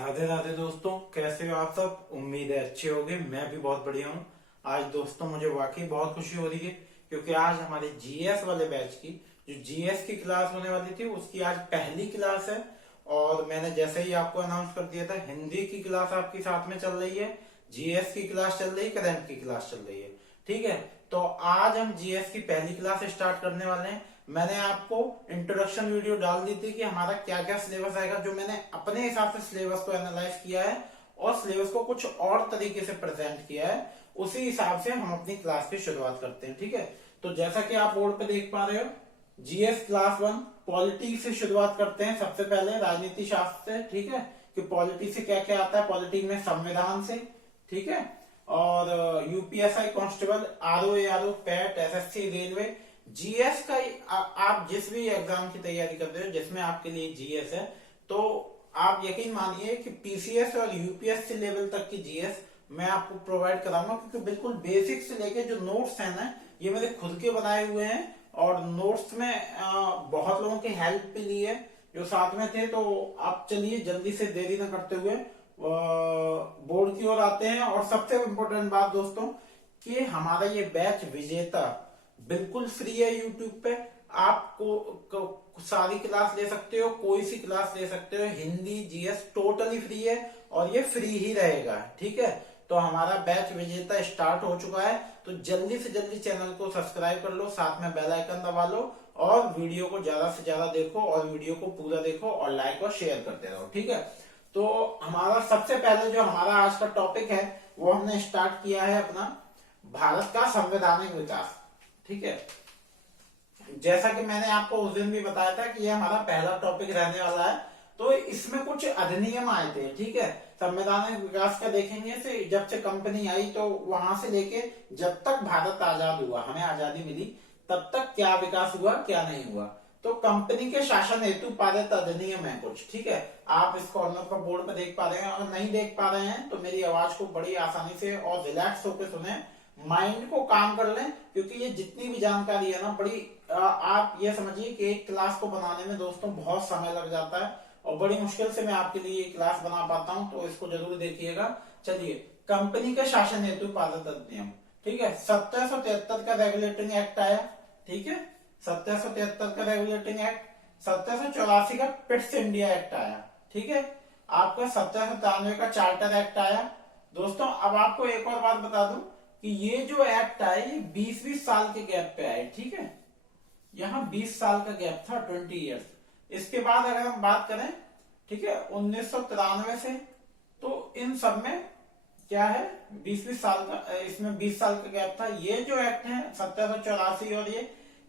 राधे राधे दोस्तों, कैसे हो आप सब। उम्मीद है अच्छे होंगे। मैं भी बहुत बढ़िया हूँ। आज दोस्तों मुझे वाकई बहुत खुशी हो रही है क्योंकि आज हमारे जीएस वाले बैच की जो जीएस की क्लास होने वाली थी उसकी आज पहली क्लास है। और मैंने जैसे ही आपको अनाउंस कर दिया था, हिंदी की क्लास आपकी साथ में चल रही है, जीएस की क्लास चल रही है, करंट की क्लास चल रही है। ठीक है, तो आज हम जीएस की पहली क्लास स्टार्ट करने वाले हैं। मैंने आपको इंट्रोडक्शन वीडियो डाल दी थी कि हमारा क्या क्या सिलेबस आएगा, जो मैंने अपने हिसाब से सिलेबस को एनालाइज किया है और सिलेबस को कुछ और तरीके से प्रेजेंट किया है। उसी हिसाब से हम अपनी क्लास की शुरुआत करते हैं। ठीक है, तो जैसा कि आप बोर्ड पे देख पा रहे हो, जीएस क्लास 1 पॉलिटी से शुरुआत करते हैं। सबसे पहले राजनीति शास्त्र से। ठीक है, कि पॉलिटी से क्या क्या आता है, पॉलिटी में संविधान से। ठीक है, और UPSI constable, RO, PAT, SSC, railway, GS का आप जिस भी एग्जाम की तैयारी कर रहे हो जिसमें आपके लिए जीएस है, तो आप यकीन मानिए कि पीसीएस और यूपीएससी लेवल तक की जीएस मैं आपको प्रोवाइड कराऊंगा, क्योंकि बिल्कुल बेसिक से लेके जो नोट्स हैं ना, ये मेरे खुद के बनाए हुए हैं। और नोट्स में बहुत लोगों की हेल्प भी ली है जो साथ में थे। तो आप चलिए जल्दी से देरी न करते हुए बोर्ड की ओर आते हैं। और सबसे इम्पोर्टेंट बात दोस्तों, कि हमारा ये बैच विजेता बिल्कुल फ्री है। यूट्यूब पे आपको सारी क्लास ले सकते हो, कोई सी क्लास ले सकते हो। हिंदी जीएस टोटली फ्री है और ये फ्री ही रहेगा। ठीक है, तो हमारा बैच विजेता स्टार्ट हो चुका है। तो जल्दी से जल्दी चैनल को सब्सक्राइब कर लो, साथ में बेल आइकन दबा लो और वीडियो को ज्यादा से ज्यादा देखो और वीडियो को पूरा देखो और लाइक और शेयर करते रहो। ठीक है, तो हमारा सबसे पहले जो हमारा आज का टॉपिक है वो हमने स्टार्ट किया है अपना भारत का संवैधानिक विकास। ठीक है, जैसा कि मैंने आपको उस दिन भी बताया था कि ये हमारा पहला टॉपिक रहने वाला है। तो इसमें कुछ अधिनियम आए थे। ठीक है, संवैधानिक विकास का देखेंगे से जब से कंपनी आई तो वहां से लेके जब तक भारत आजाद हुआ, हमें आजादी मिली, तब तक क्या विकास हुआ क्या नहीं हुआ। तो कंपनी के शासन हेतु पारित अधिनियम है कुछ। ठीक है, आप इस कॉर्नर पर बोर्ड पर देख पा रहे हैं। और नहीं देख पा रहे हैं तो मेरी आवाज को बड़ी आसानी से और रिलैक्स होकर सुने, माइंड को काम कर लें, क्योंकि ये जितनी भी जानकारी है ना, बड़ी आप ये समझिए कि एक क्लास को बनाने में दोस्तों बहुत समय लग जाता है और बड़ी मुश्किल से मैं आपके लिए ये क्लास बना पाता हूं। तो इसको जरूर देखिएगा। चलिए, कंपनी के शासन हेतु पारित अधिनियम। ठीक है, 1773 का रेगुलेटिंग एक्ट आया। ठीक है, 1773 का रेगुलेटिंग एक्ट, 1784 का पिट्स इंडिया एक्ट आया। ठीक है, आपका 1793 का चार्टर एक्ट आया। दोस्तों अब आपको एक और बात बता दूं कि ये जो एक्ट आए ये 20-20 साल के गैप पे आए। ठीक है, यहाँ 20 साल का गैप था, 20 इयर्स। इसके बाद अगर हम बात करें, ठीक है, 1993 से, तो इन सब में क्या है, 20-20 साल का, इसमें 20 साल का गैप था। ये जो एक्ट है 1784 और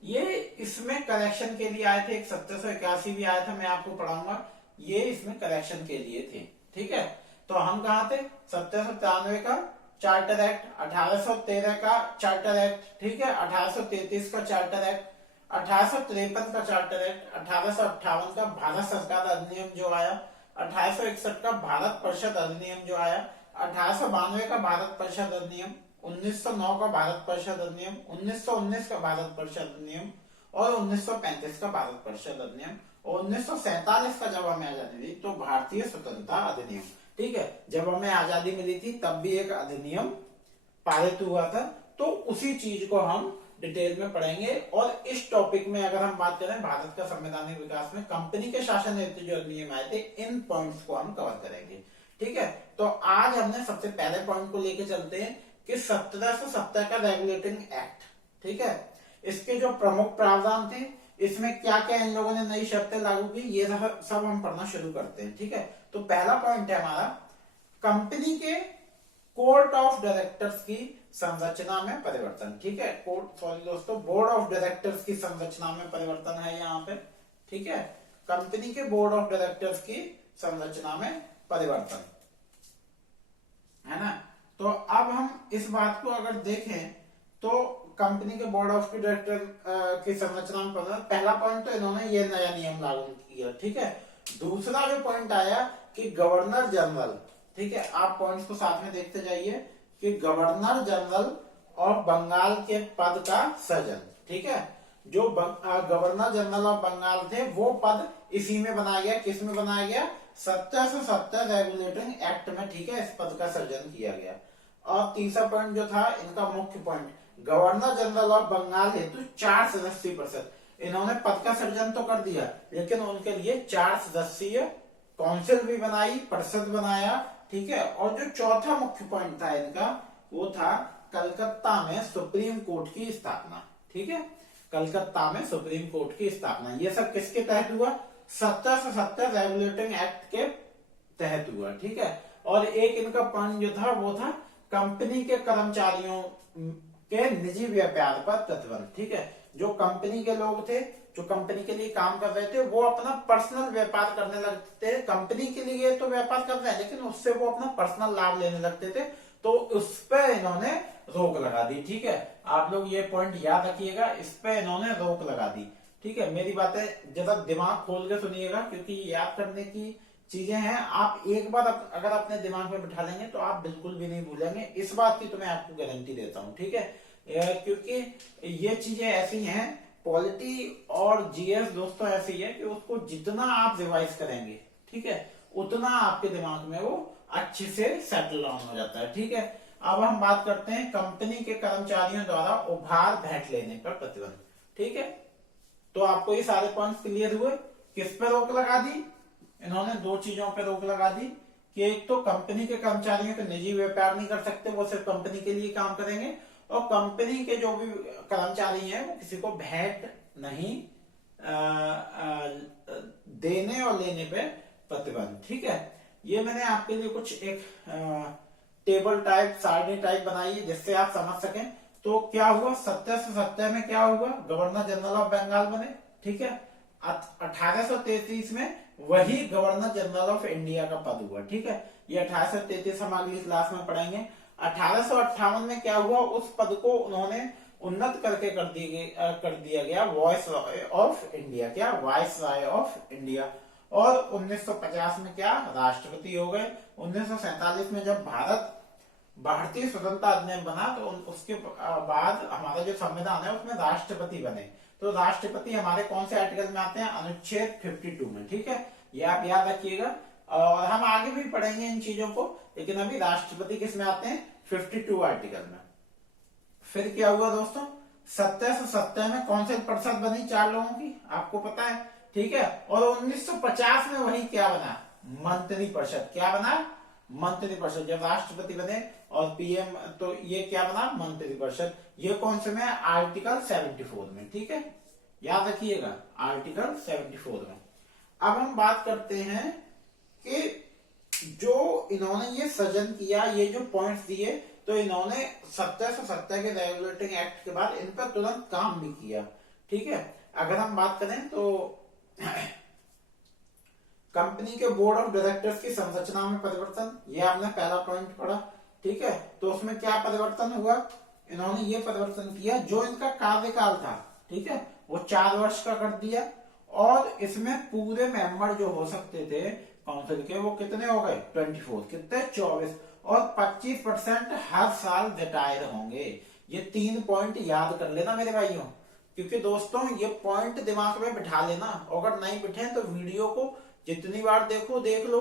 ये इसमें करेक्शन के लिए आए थे। एक 1781 भी आया था, मैं आपको पढ़ाऊंगा, ये इसमें करेक्शन के लिए थे। ठीक है, तो हम कहा थे 1793 का चार्टर एक्ट, 1813 का चार्टर एक्ट, ठीक है, 1833 का चार्टर एक्ट, 1853 का चार्टर एक्ट, 1858 का भारत सरकार अधिनियम जो आया, 1861 का भारत परिषद अधिनियम जो आया, 1892 का भारत परिषद अधिनियम, 1909 का भारत परिषद अधिनियम, 1919 का भारत परिषद अधिनियम और 1935 का भारत परिषद अधिनियम और 1947 का जब हमें आजादी मिली तो भारतीय स्वतंत्रता अधिनियम। ठीक है, जब हमें आजादी मिली थी तब भी एक अधिनियम पारित हुआ था। तो उसी चीज को हम डिटेल में पढ़ेंगे। और इस टॉपिक में अगर हम बात करें भारत का संवैधानिक विकास में कंपनी के शासन हेतु जो अधिनियम आए थे, इन पॉइंट्स को हम कवर करेंगे। ठीक है, तो आज हमने सबसे पहले पॉइंट को लेके चलते हैं कि 1770 का रेगुलेटिंग एक्ट। ठीक है, इसके जो प्रमुख प्रावधान थे, इसमें क्या क्या इन लोगों ने नई शर्तें लागू की, ये सब हम पढ़ना शुरू करते हैं। ठीक है, तो पहला पॉइंट है हमारा कंपनी के कोर्ट ऑफ डायरेक्टर्स की संरचना में परिवर्तन। ठीक है, दोस्तों बोर्ड ऑफ डायरेक्टर्स की संरचना में परिवर्तन है यहाँ पे। ठीक है, कंपनी के बोर्ड ऑफ डायरेक्टर्स की संरचना में परिवर्तन है ना। तो अब हम इस बात को अगर देखें तो कंपनी के बोर्ड ऑफ डायरेक्टर की संरचना में पहला पॉइंट तो इन्होंने ये नया नियम लागू किया। ठीक है, दूसरा जो पॉइंट आया कि गवर्नर जनरल, ठीक है, आप पॉइंट्स को साथ में देखते जाइए, कि गवर्नर जनरल ऑफ बंगाल के पद का सृजन। ठीक है, जो गवर्नर जनरल ऑफ बंगाल थे वो पद इसी में बनाया गया। किस में बनाया गया, 1770 रेगुलेटिंग एक्ट में, ठीक है, इस पद का सृजन किया गया। और तीसरा पॉइंट जो था इनका मुख्य point, governor general of Bengal हेतु 4 सदस्यीय परिषद। इन्होंने पद का सृजन तो कर दिया, लेकिन उनके लिए 4 सदस्यीय काउंसिल भी बनाई, परिषद बनाया, ठीक है। और जो चौथा मुख्य पॉइंट था इनका, वो था कलकत्ता में सुप्रीम कोर्ट की स्थापना, ठीक है। कलकत्ता में सुप्रीम कोर्ट की स्थापना, ये सब किसके तहत हुआ? 1770 रेगुलेटिंग एक्ट के तहत हुआ, ठीक है। और एक इनका पॉइंट जो था वो था कंपनी के कर्मचारियों के निजी व्यापार पर प्रतिबंध, ठीक है। जो कंपनी के लोग थे, जो कंपनी के लिए काम कर रहे थे, वो अपना पर्सनल व्यापार करने लगते थे। कंपनी के लिए तो व्यापार कर रहे हैं, लेकिन उससे वो अपना पर्सनल लाभ लेने लगते थे, तो उस पर इन्होंने रोक लगा दी, ठीक है। आप लोग ये पॉइंट याद रखिएगा, इस पे इन्होंने रोक लगा दी, ठीक है। मेरी बातें जरा दिमाग खोल के सुनिएगा, क्योंकि याद करने की चीजें हैं। आप एक बार अगर अपने दिमाग में बिठा लेंगे तो आप बिल्कुल भी नहीं भूलेंगे, इस बात की तो मैं आपको गारंटी देता हूं, ठीक है। क्योंकि ये चीजें ऐसी हैं, पॉलिटी और जीएस दोस्तों ऐसी है कि उसको जितना आप रिवाइज करेंगे, ठीक है, उतना आपके दिमाग में वो अच्छे से सेटल डाउन हो जाता है, ठीक है। अब हम बात करते हैं कंपनी के कर्मचारियों द्वारा उभार भेंट लेने पर प्रतिबंध, ठीक है। तो आपको ये सारे पॉइंट्स क्लियर हुए। किस पे रोक लगा दी? इन्होंने 2 चीजों पे रोक लगा दी कि एक तो कंपनी के कर्मचारियों के निजी व्यापार नहीं कर सकते, वो सिर्फ कंपनी के लिए काम करेंगे, और कंपनी के जो भी कर्मचारी हैं वो किसी को भेंट नहीं देने और लेने पे प्रतिबंध, ठीक है। ये मैंने आपके लिए कुछ एक टेबल टाइप, सारणी टाइप बनाई है जिससे आप समझ सकें। तो क्या हुआ 1770 में, क्या हुआ, गवर्नर जनरल ऑफ बंगाल बने, ठीक है। 1833 में वही गवर्नर जनरल ऑफ इंडिया का पद हुआ, ठीक है। ये 1833 हम अगली क्लास में पढ़ेंगे। 1858 में क्या हुआ, उस पद को उन्होंने उन्नत करके कर दिया गया वॉइस रॉय ऑफ इंडिया, क्या, वाइस रॉय ऑफ इंडिया। और 1950 में क्या, राष्ट्रपति हो गए। 1947 में जब भारतीय स्वतंत्रता अधिनियम बना, तो उसके बाद हमारा जो संविधान है उसमें राष्ट्रपति बने। तो राष्ट्रपति हमारे कौन से आर्टिकल में आते हैं? अनुच्छेद 52 में, ठीक है। ये आप याद रखिएगा, और हम आगे भी पढ़ेंगे इन चीजों को, लेकिन अभी राष्ट्रपति किस में आते हैं? 52 आर्टिकल में। फिर क्या हुआ दोस्तों, 1770 में कौंसिल परिषद बनी 4 लोगों की, आपको पता है, ठीक है। और 1950 में वही क्या बना, मंत्री परिषद। क्या बना? मंत्री परिषद। जब राष्ट्रपति बने और पीएम, तो ये क्या बना, मंत्री परिषद। ये कौन से में? आर्टिकल 74 में, ठीक है, याद रखिएगा, आर्टिकल 74 में। अब हम बात करते हैं कि जो इन्होंने ये सृजन किया, ये जो पॉइंट्स दिए, तो इन्होंने 1770 के रेगुलेटिंग एक्ट के बाद इन पर तुरंत काम भी किया, ठीक है। अगर हम बात करें तो कंपनी के बोर्ड ऑफ डायरेक्टर्स की संरचना में परिवर्तन, ये आपने पहला पॉइंट पढ़ा, ठीक है। तो उसमें क्या परिवर्तन हुआ, इन्होंने ये परिवर्तन किया, जो इनका कार्यकाल था, ठीक है, वो 4 वर्ष का कर दिया। और इसमें पूरे मेंबर जो हो सकते थे काउंसिल के, वो कितने हो गए? 24, कितने? 24। और 25% हर साल रिटायर होंगे। ये 3 पॉइंट याद कर लेना मेरे भाइयों, क्योंकि दोस्तों ये पॉइंट दिमाग में बिठा लेना। अगर नहीं बिठे तो वीडियो को जितनी बार देखो देख लो,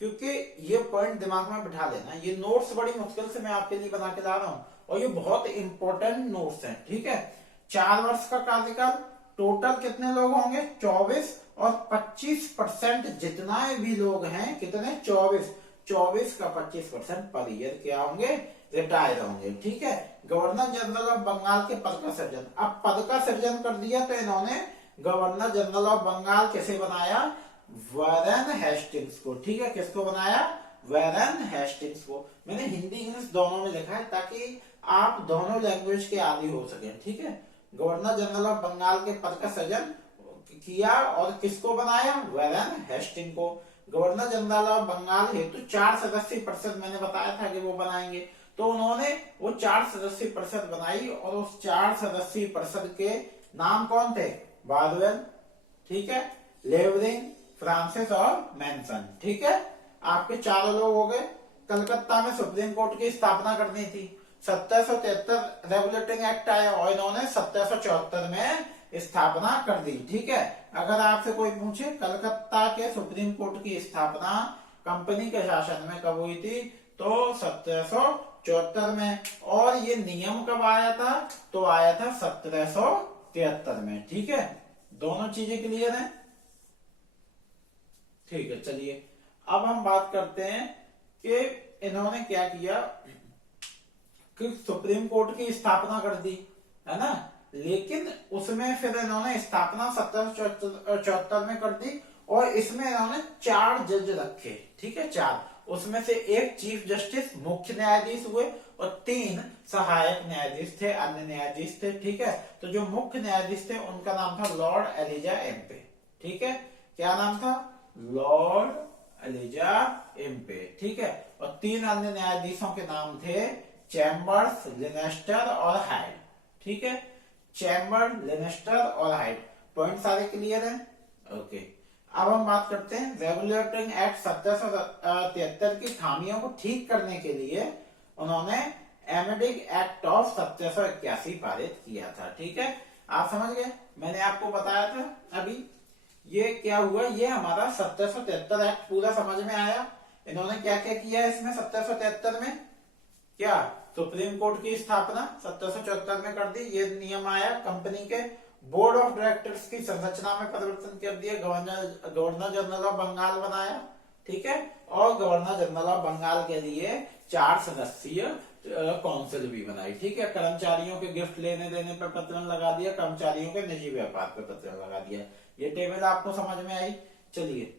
क्योंकि ये पॉइंट दिमाग में बिठा लेना। ये नोट्स बड़ी मुश्किल से मैं आपके लिए बना के ला रहा हूं, और ये बहुत इंपॉर्टेंट नोट्स हैं, ठीक है। 4 वर्ष का कार्यकाल, टोटल कितने लोग होंगे? 24। और 25% जितना भी लोग हैं, कितने? 24 का 25% पर ईयर क्या होंगे? रिटायर होंगे, ठीक है। गवर्नर जनरल ऑफ बंगाल के पद का सृजन। अब पद का सृजन कर दिया, तो इन्होंने गवर्नर जनरल ऑफ बंगाल कैसे बनाया? वॉरेन हेस्टिंग्स को, ठीक है। किसको बनाया? वॉरेन हेस्टिंग्स को। मैंने हिंदी इंग्लिश दोनों में लिखा है ताकि आप दोनों लैंग्वेज के आदी हो सके, ठीक है। गवर्नर जनरल ऑफ बंगाल के पद का सृजन किया, और किसको बनाया? वॉरेन हेस्टिंग्स को। गवर्नर जनरल ऑफ बंगाल हेतु 4 सदस्यीय परिषद, मैंने बताया था कि वो बनाएंगे, तो उन्होंने वो 4 सदस्यीय परिषद बनाई, और उस 4 सदस्यीय परिषद के नाम कौन थे? बारवेल, ठीक है, लेवरिंग, फ्रांसिस और मैनसन, ठीक है। आपके 4 लोग हो गए। कलकत्ता में सुप्रीम कोर्ट की स्थापना करनी थी। 1773 रेगुलेटिंग एक्ट आया, और इन्होंने 1774 में स्थापना कर दी, ठीक है। अगर आपसे कोई पूछे कलकत्ता के सुप्रीम कोर्ट की स्थापना कंपनी के शासन में कब हुई थी, तो 1774 में। और ये नियम कब आया था, तो आया था 1773 में। ठीक है, दोनों चीजें क्लियर हैं। ठीक है, चलिए अब हम बात करते हैं कि इन्होंने क्या किया कि सुप्रीम कोर्ट की स्थापना कर दी, है ना, लेकिन उसमें फिर इन्होंने स्थापना 1774 में कर दी और इसमें इन्होंने 4 जज रखे। ठीक है, 4, उसमें से एक चीफ जस्टिस मुख्य न्यायाधीश हुए और 3 सहायक न्यायाधीश थे, अन्य न्यायाधीश थे। ठीक है, तो जो मुख्य न्यायाधीश थे उनका नाम था लॉर्ड एलिजा एम्पे। ठीक है, क्या नाम था, लॉर्ड एलिजा एम्पे। ठीक है, और 3 अन्य न्यायाधीशों के नाम थे चैम्बर्स, लिनेस्टर और हाइड। ठीक है, चैम्बर, लिनेस्टर और हाइड। पॉइंट सारे क्लियर हैं। ओके, अब हम बात करते हैं रेगुलेटिंग एक्ट 1773 की खामियों को ठीक करने के लिए उन्होंने एमेंडिंग एक्ट ऑफ 1781 पारित किया था। ठीक है, आप समझ गए, मैंने आपको बताया था अभी ये क्या हुआ, ये हमारा 1773 एक्ट पूरा समझ में आया। इन्होंने क्या क्या किया इसमें 1773 में, क्या सुप्रीम कोर्ट की स्थापना 1774 में कर दी, ये नियम आया, कंपनी के बोर्ड ऑफ डायरेक्टर्स की संरचना में परिवर्तन कर दिया, गवर्नर जनरल ऑफ बंगाल बनाया। ठीक है, और गवर्नर जनरल ऑफ बंगाल के लिए 4 सदस्यीय काउंसिल भी बनाई। ठीक है, कर्मचारियों के गिफ्ट लेने देने पर प्रतिबंध लगा दिया, कर्मचारियों के निजी व्यापार पर प्रतिबंध लगा दिया। ये टेबल आपको समझ में आई। चलिए,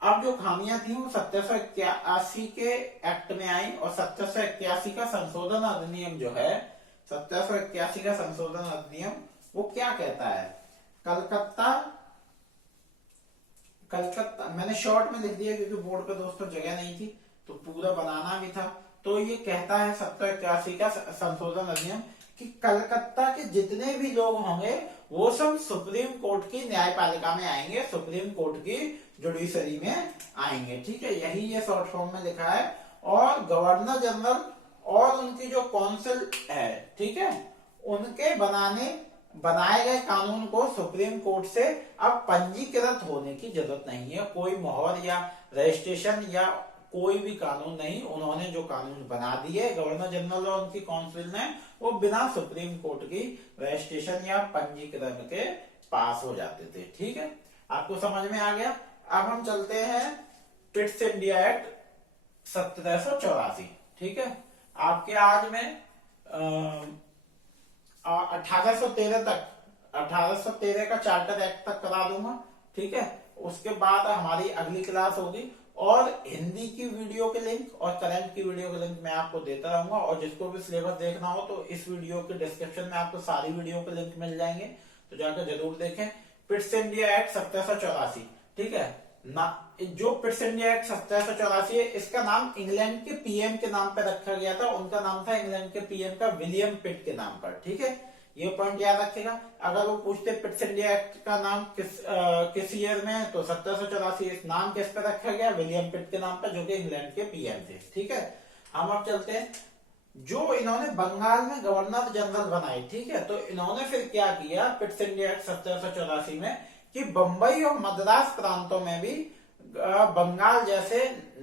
अब जो खामियां थी वो 1781 के एक्ट में आई और 1781 का संशोधन अधिनियम जो है, 1781 का संशोधन अधिनियम वो क्या कहता है, कलकत्ता मैंने शॉर्ट में लिख दिया क्योंकि बोर्ड पे दोस्तों जगह नहीं थी तो पूरा बनाना भी था। तो ये कहता है 1781 का संशोधन अधिनियम कि कलकत्ता के जितने भी लोग होंगे वो सब सुप्रीम कोर्ट की न्यायपालिका में आएंगे, सुप्रीम कोर्ट की जुडिशरी में आएंगे। ठीक है, यही ये शॉर्ट फॉर्म में लिखा है। और गवर्नर जनरल और उनकी जो काउंसिल है, ठीक है, उनके बनाए गए कानून को सुप्रीम कोर्ट से अब पंजीकृत होने की जरूरत नहीं है। कोई मोहर या रजिस्ट्रेशन या कोई भी कानून नहीं, उन्होंने जो कानून बना दिए गवर्नर जनरल और उनकी काउंसिल ने, वो बिना सुप्रीम कोर्ट की रजिस्ट्रेशन या पंजीकरण के पास हो जाते थे। ठीक है, आपको समझ में आ गया। अब हम चलते हैं पिट्स इंडिया एक्ट 1784। ठीक है, आपके आज में 1813 तक, 1813 का चार्टर एक्ट तक करा दूंगा। ठीक है, उसके बाद हमारी अगली क्लास होगी और हिंदी की वीडियो के लिंक और करंट की वीडियो के लिंक मैं आपको देता रहूंगा। और जिसको भी सिलेबस देखना हो तो इस वीडियो के डिस्क्रिप्शन में आपको सारी वीडियो के लिंक मिल जाएंगे, तो जाकर जरूर देखें। पिट्स इंडिया एक्ट 1784, ठीक है ना, जो पिट्स इंडिया एक्ट 1784 है, इसका नाम इंग्लैंड के पीएम के नाम पर रखा गया था। उनका नाम था इंग्लैंड के पीएम का विलियम पिट के नाम पर। ठीक है, ये पॉइंट याद रखेगा। अगर वो पूछते पिट्स इंडिया एक्ट का नाम किस ईयर में है, तो 1784। इस नाम किस पे रखा गया, विलियम पिट के नाम पर, जो कि इंग्लैंड के पीएम थे। ठीक है, हम अब चलते हैं जो इन्होंने बंगाल में गवर्नर जनरल बनाए। ठीक है, तो इन्होंने फिर क्या किया पिट्स इंडिया एक्ट 1784 में कि बंबई और मद्रास प्रांतों में भी बंगाल जैसे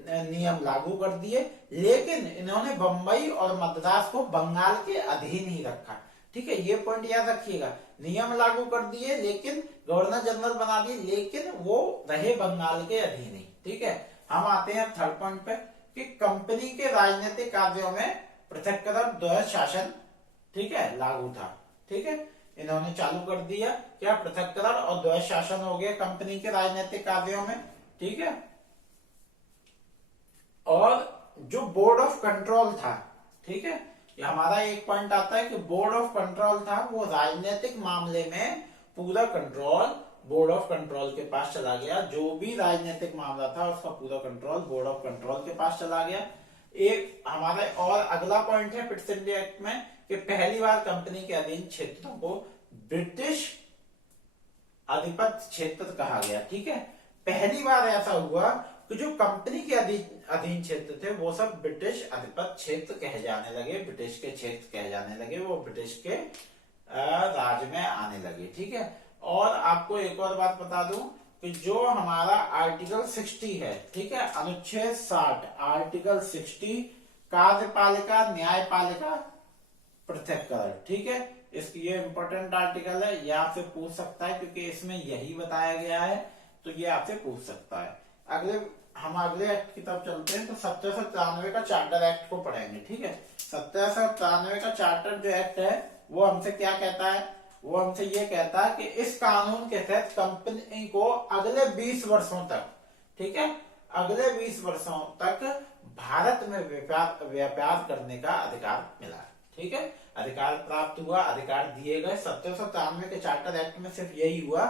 नियम लागू कर दिए, लेकिन इन्होंने बंबई और मद्रास को बंगाल के अधीन ही रखा। ठीक है, ये पॉइंट याद रखिएगा, नियम लागू कर दिए लेकिन गवर्नर जनरल बना दिए, लेकिन वो रहे बंगाल के अधीन ही। ठीक है, हम आते हैं थर्ड पॉइंट पे कि कंपनी के राजनीतिक कार्यों में पृथक्करण द्वैध शासन, ठीक है, लागू था। ठीक है, इन्होंने चालू कर दिया क्या, पृथक्करण और द्वैध शासन हो गया कंपनी के राजनीतिक कार्यों में। ठीक है, और जो बोर्ड ऑफ कंट्रोल था, ठीक है, ये हमारा एक पॉइंट आता है कि बोर्ड ऑफ कंट्रोल था, वो राजनीतिक मामले में पूरा कंट्रोल बोर्ड ऑफ कंट्रोल के पास चला गया। जो भी राजनीतिक मामला था उसका पूरा कंट्रोल बोर्ड ऑफ कंट्रोल के पास चला गया। एक हमारा और अगला पॉइंट है पिट्स इंडिया एक्ट में कि पहली बार कंपनी के अधीन क्षेत्रों को ब्रिटिश आधिपत्य क्षेत्र कहा गया। ठीक है, पहली बार ऐसा हुआ कि जो कंपनी के अधीन क्षेत्र थे वो सब ब्रिटिश आधिपत्य क्षेत्र कहे जाने लगे, ब्रिटिश के क्षेत्र कहे जाने लगे, वो ब्रिटिश के राज में आने लगे। ठीक है, और आपको एक और बात बता दूं कि जो हमारा आर्टिकल 60 है, ठीक है, अनुच्छेद 60, आर्टिकल 60 कार्यपालिका न्यायपालिका पृथक्करण, ठीक है, इसकी ये इंपॉर्टेंट आर्टिकल है, ये आपसे पूछ सकता है क्योंकि इसमें यही बताया गया है, तो ये आपसे पूछ सकता है। हम अगले एक्ट की तरफ चलते हैं, तो 1793 का चार्टर एक्ट को पढ़ेंगे, ठीक है। 1793 का चार्टर जो एक्ट है वो हमसे क्या कहता है, वो हमसे ये कहता है कि इस कानून के तहत कंपनी को अगले 20 वर्षों तक, ठीक है, अगले 20 वर्षों तक भारत में व्यापार करने का अधिकार मिला, ठीक है, अधिकार प्राप्त हुआ, अधिकार दिए गए। 1793 के चार्टर एक्ट में सिर्फ यही हुआ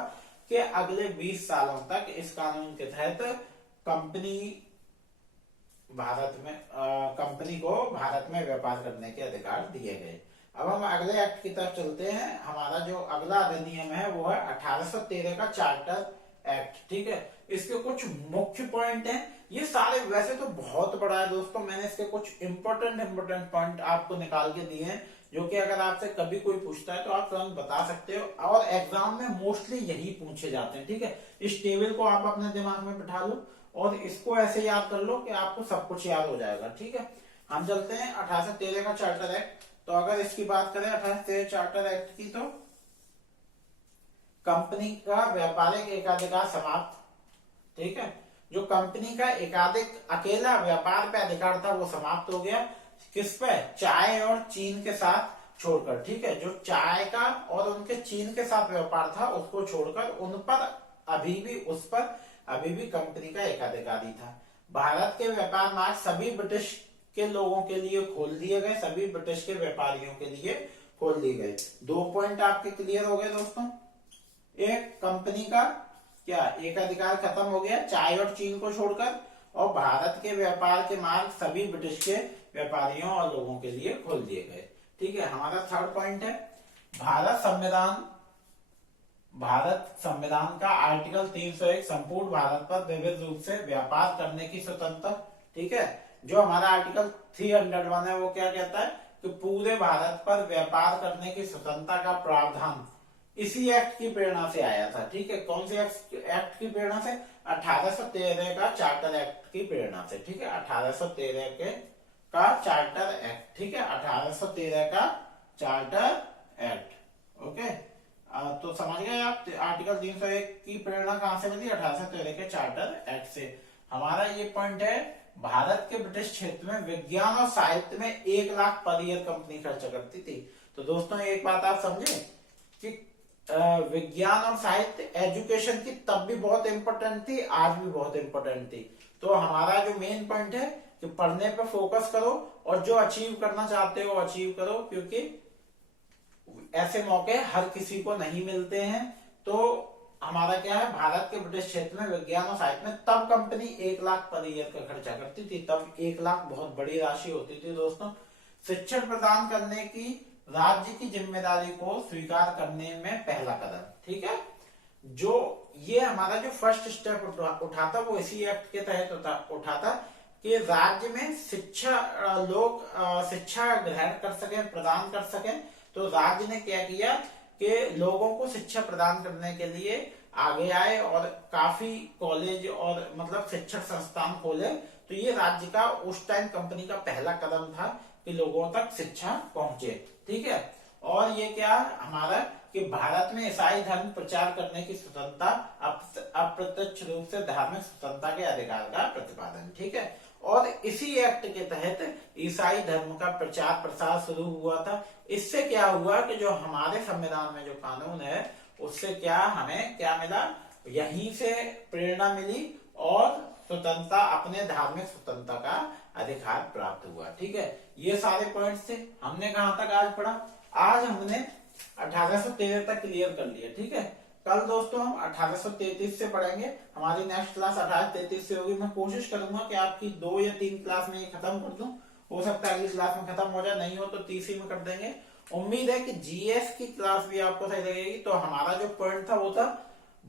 कि अगले 20 सालों तक इस कानून के तहत कंपनी को भारत में व्यापार करने के अधिकार दिए गए। अब हम अगले एक्ट की तरफ चलते हैं। हमारा जो अगला अधिनियम है वो है 1813 का चार्टर एक्ट, ठीक है। इसके कुछ मुख्य पॉइंट हैं, ये सारे वैसे तो बहुत बड़ा है दोस्तों, मैंने इसके कुछ इंपॉर्टेंट पॉइंट आपको निकाल के दिए हैं, जो कि अगर आपसे कभी कोई पूछता है तो आप तुरंत बता सकते हो, और एग्जाम में मोस्टली यही पूछे जाते हैं, ठीक है। इस टेबल को आप अपने दिमाग में बिठा लो और इसको ऐसे याद कर लो कि आपको सब कुछ याद हो जाएगा, ठीक है। हम चलते हैं 1813 का चार्टर एक्ट। तो अगर इसकी बात करें 1813 चार्टर एक्ट की, तो कंपनी का व्यापारिक एकाधिकार समाप्त, ठीक है, जो कंपनी का एकाधिक अकेला व्यापार पे अधिकार था वो समाप्त हो गया। किस पे? चाय और चीन के साथ छोड़कर, ठीक है, जो चाय का और उनके चीन के साथ व्यापार था उसको छोड़कर उस पर अभी भी कंपनी का एकाधिकारी था। भारत के व्यापार मार्ग सभी ब्रिटिश के लोगों के लिए खोल दिए गए, सभी ब्रिटिश के व्यापारियों के लिए खोल दिए गए। 2 पॉइंट आपके क्लियर हो गए दोस्तों। एक, कंपनी का क्या एकाधिकार खत्म हो गया चाय और चीन को छोड़कर, और भारत के व्यापार के मार्ग सभी ब्रिटिश के व्यापारियों और लोगों के लिए खोल दिए गए, ठीक है। हमारा थर्ड पॉइंट है भारत संविधान का आर्टिकल 301 संपूर्ण भारत पर विविध रूप से व्यापार करने की स्वतंत्रता, ठीक है। जो हमारा आर्टिकल 301 है वो क्या कहता है कि पूरे भारत पर व्यापार करने की स्वतंत्रता का प्रावधान इसी एक्ट की प्रेरणा से आया था, ठीक है। कौन से एक्ट की प्रेरणा से? 1813 का चार्टर एक्ट की प्रेरणा से, ठीक है। 1813 का चार्टर एक्ट, ठीक है, 1813 का चार्टर एक्ट, ओके। तो समझ गए आप, आर्टिकल 301 की प्रेरणा कहां से मिली? 1813 के चार्टर एक्ट से। हमारा ये पॉइंट है, भारत के ब्रिटिश क्षेत्र में विज्ञान और साहित्य में 1 लाख पर ईयर कंपनी खर्च करती थी। तो दोस्तों एक बात आप समझे कि विज्ञान और साहित्य एजुकेशन की तब भी बहुत इंपॉर्टेंट थी, आज भी बहुत इंपॉर्टेंट थी। तो हमारा जो मेन पॉइंट है कि पढ़ने पे फोकस करो और जो अचीव करना चाहते हो अचीव करो, क्योंकि ऐसे मौके हर किसी को नहीं मिलते हैं। तो हमारा क्या है, भारत के ब्रिटिश क्षेत्र में विज्ञान और साहित्य में तब कंपनी 1 लाख पर ईयर का खर्चा करती थी, तब 1 लाख बहुत बड़ी राशि होती थी दोस्तों। शिक्षण प्रदान करने की राज्य की जिम्मेदारी को स्वीकार करने में पहला कदम, ठीक है। जो ये हमारा जो फर्स्ट स्टेप उठाता वो इसी एक्ट के तहत उठाता कि राज्य में लोग शिक्षा ग्रहण कर सके, प्रदान कर सके। तो राज्य ने क्या किया कि लोगों को शिक्षा प्रदान करने के लिए आगे आए और काफी कॉलेज और मतलब शिक्षण संस्थान खोले। तो ये राज्य का उस टाइम कंपनी का पहला कदम था कि लोगों तक शिक्षा पहुंचे, ठीक है। और ये क्या हमारा कि भारत में ईसाई धर्म प्रचार करने की स्वतंत्रता, अप्रत्यक्ष रूप से धार्मिक स्वतंत्रता के अधिकार का प्रतिपादन, ठीक है। और इसी एक्ट के तहत ईसाई धर्म का प्रचार प्रसार शुरू हुआ था। इससे क्या हुआ कि जो हमारे संविधान में जो कानून है उससे हमें क्या मिला, यहीं से प्रेरणा मिली और स्वतंत्रता, अपने धार्मिक स्वतंत्रता का अधिकार प्राप्त हुआ, ठीक है। ये सारे पॉइंट्स थे। हमने कहां तक आज पढ़ा? आज हमने 1813 तक क्लियर कर लिया, ठीक है। कल दोस्तों हम 1833 से पढ़ेंगे। हमारी नेक्स्ट क्लास 1833 से होगी। मैं कोशिश करूंगा कि आपकी 2 या 3 क्लास में ये खत्म कर दूं। हो सकता है अगली क्लास में खत्म हो जाए, नहीं हो तो तीसरी में कर देंगे। उम्मीद है कि जीएस की क्लास भी आपको सही लगेगी। तो हमारा जो पॉइंट था वो था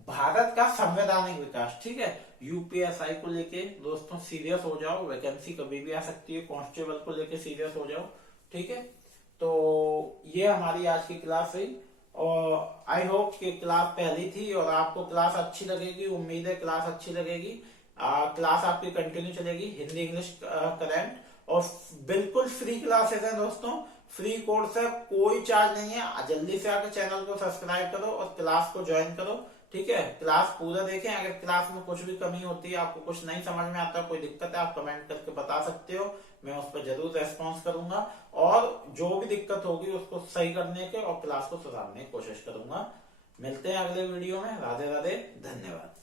भारत का संवैधानिक विकास, ठीक है। यूपीएसआई को लेके दोस्तों सीरियस हो जाओ, वैकेंसी कभी भी आ सकती है। कांस्टेबल को लेके सीरियस हो जाओ, ठीक है। तो ये हमारी आज की क्लास रही और आई होप कि क्लास पहली थी और आपको क्लास अच्छी लगेगी, उम्मीद है क्लास अच्छी लगेगी। क्लास आपकी कंटिन्यू चलेगी, हिंदी इंग्लिश करंट, और बिल्कुल फ्री क्लासेस हैं दोस्तों, फ्री कोर्स है, कोई चार्ज नहीं है। जल्दी से आकर चैनल को सब्सक्राइब करो और क्लास को ज्वाइन करो, ठीक है। क्लास पूरा देखें, अगर क्लास में कुछ भी कमी होती है, आपको कुछ नहीं समझ में आता, कोई दिक्कत है, आप कमेंट करके बता सकते हो, मैं उस पर जरूर रेस्पॉन्स करूंगा और जो भी दिक्कत होगी उसको सही करने के और क्लास को सुधारने की कोशिश करूंगा। मिलते हैं अगले वीडियो में। राधे राधे, धन्यवाद।